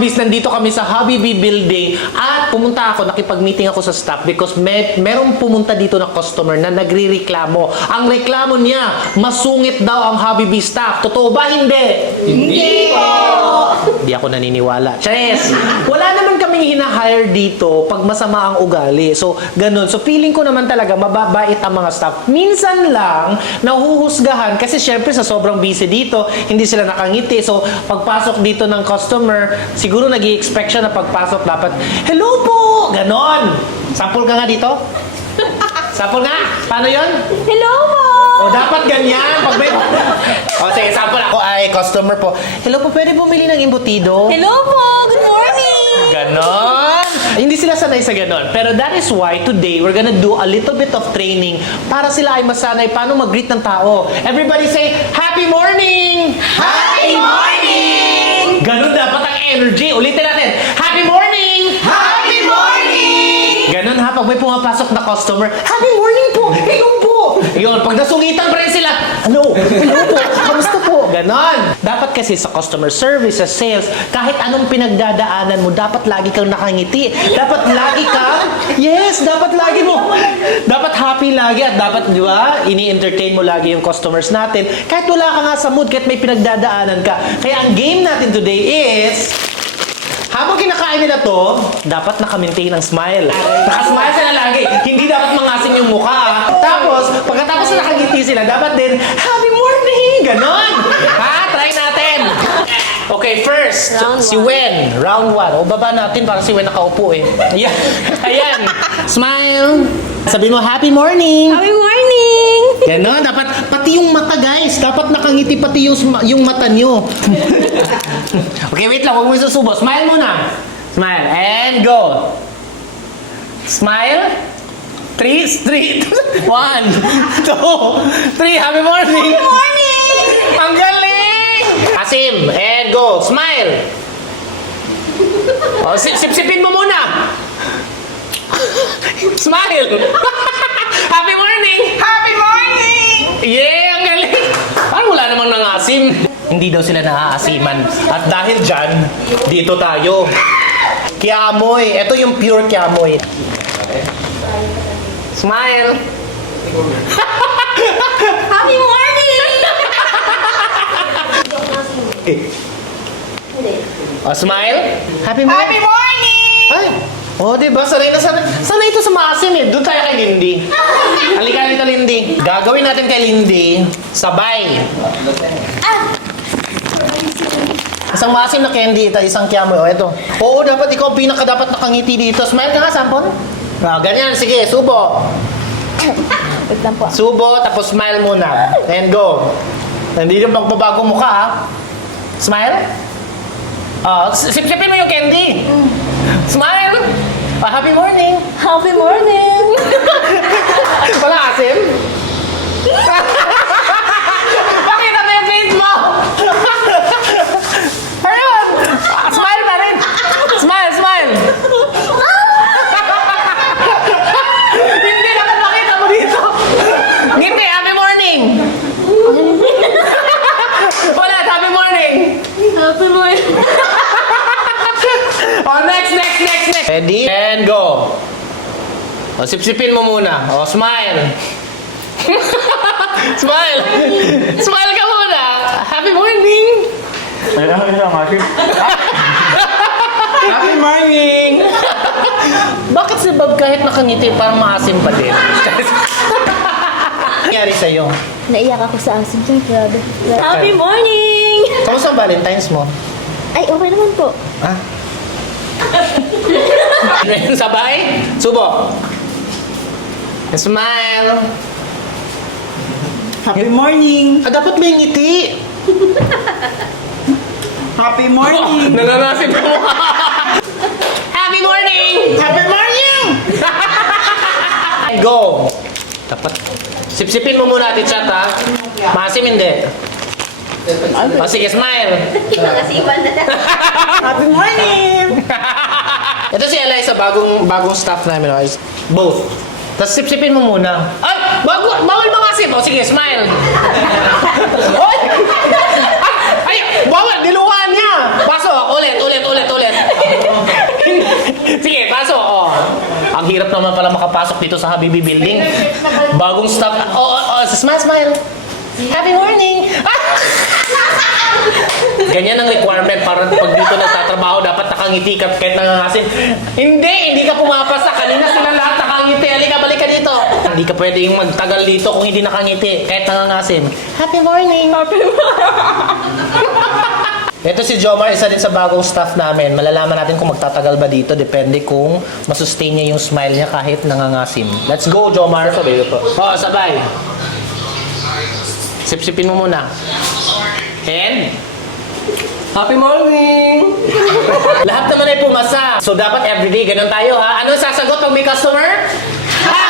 Habibis, nandito kami sa Habibi Building at pumunta ako, nakipag-meeting ako sa staff because merong pumunta dito na customer na nagre-reklamo. Ang reklamo niya, masungit daw ang Habibi staff. Totoo ba? Hindi? Hindi po! Hindi ako naniniwala. Chares! Wala naman kaming hina-hire dito pag masama ang ugali. So, ganun. So, feeling ko naman talaga mababait ang mga staff. Minsan lang, nahuhusgahan kasi syempre sa sobrang busy dito, hindi sila nakangiti. So, pagpasok dito ng customer, siguro nag-i-expect siya na pagpasok dapat, hello po! Ganon! Sample ka nga dito? Sample nga! Paano yon? Hello po! O, dapat ganyan. Pag may... O, sige, sample ako ay customer po. Hello po, pwede bumili ng embutido? Hello po! Good morning! Ganon! Hindi sila sanay sa ganon. Pero that is why today we're gonna do a little bit of training para sila ay masanay paano mag-greet ng tao. Everybody say, Happy morning! Happy morning! Ganon dapat ang energy. Ulitin natin. Happy morning! Happy morning! Ganon ha, pag may pumapasok na customer, Happy morning po! Hello po! Yun, pag nasungitan pa rin sila, Hello po! Kamusta po? Ganon. Dapat kasi sa customer service, sa sales, kahit anong pinagdadaanan mo, dapat lagi kang nakangiti. Dapat lagi kang, yes, dapat lagi mo. Dapat happy lagi at dapat, di ba, ini-entertain mo lagi yung customers natin. Kahit wala ka nga sa mood, kahit may pinagdadaanan ka. Kaya ang game natin today is, habang kinakain nila to, dapat naka-maintain ng smile. Naka-smile sila lagi. Hindi dapat mangasim yung mukha. Tapos, pagkatapos na nakangiti sila, dapat din, Happy morning! Ganon! Ha? Try natin! Okay, first, Round si one. Wen. Round 1. O, baba natin para si Wen nakaupo eh. Ayan. Ayan. Smile! Sabi mo, Happy morning! Happy morning! Ganon, dapat, pati yung mata guys, dapat nakangiti pati yung mata nyo. Okay, wait lang, huwag mo susubo. Smile muna. Smile, and go. Smile. 3, 1, 2, 3, happy morning! Happy morning! Ang galing! Asim, and go. Smile. O, sip-sipin mo muna. Smile. Happy morning! Happy morning! Yeah, ang galing! Parang wala namang nangasim. Hindi daw sila naaasiman. At dahil dyan, dito tayo. Kiamoy. Ito yung pure kiamoy. Smile. Happy morning! Smile. Happy morning. Happy morning! Ay! Oh, diba? Sanay na sanay. Sanay ito sa maasim eh. Doon tayo kay Lindy. Halika dito, Lindy. Gagawin natin kay Lindy. Sabay. Isang maasim na candy, isang kiamoy. O, ito. Oo, dapat ikaw pinaka dapat nakangiti dito. Smile ka nga, Sampon. Ganyan. Sige, subo. Wait lang po. Subo, tapos smile muna. And go. Hindi yung pagbabago mukha, ha? Smile. Sip-sipin mo yung candy. Smile. Happy morning. Happy morning! Wala asim? Bakit ang yung face mo? Ayun! Smile pa rin! Smile, smile! Hindi naman makita mo dito! Ngiti, happy morning! Wala, happy morning! Happy morning! Oh, next! Ready? And go! O, sip-sipin mo muna. O, smile! Smile! Smile ka muna! Happy morning! Happy morning! Bakit si Bob kahit nakangiti parang maasim pa din? Nangyari sa'yo? Naiyak ako sa asim. Grabe. Happy morning! Kamusta ang Valentine's mo? Ay, okay naman po. Ha? Sabay? Subo. Smile. Happy morning! Dapat may ngiti. Happy morning! Nananasib ko. Happy morning! Happy morning! Go! Dapat. Sip-sipin mo muna natin chat ha. Masim hindi. O sige, smile. Happy morning! Ito si Eliza, bagong staff namin. Both. Tapos sip-sipin mo muna. Ay! Bawal mga sip. O sige, smile. Oy! Ay! Bawal! Diluhan niya! Pasok! Ulit. dito sa Habibi Building. Bagong staff. Smile. Happy morning! Ganyan ang requirement para pag dito nagtatrabaho, dapat nakangiti ka kahit nangangasim. Hindi ka pumapasa. Kanina sila lahat nakangiti. Halika, balik ka dito. Hindi ka pwedeng magtagal dito kung hindi nakangiti kahit nangangasim. Happy morning! Ito si Jomar, isa din sa bagong staff namin. Malalaman natin kung magtatagal ba dito. Depende kung masustain niya yung smile niya kahit nangangasim. Let's go, Jomar. Sabay po. Oo, sabay. Sip-sipin mo muna. And... Happy morning! Lahat naman ay pumasa. So, dapat everyday, ganun tayo ha. Ano sasagot pag may customer? Happy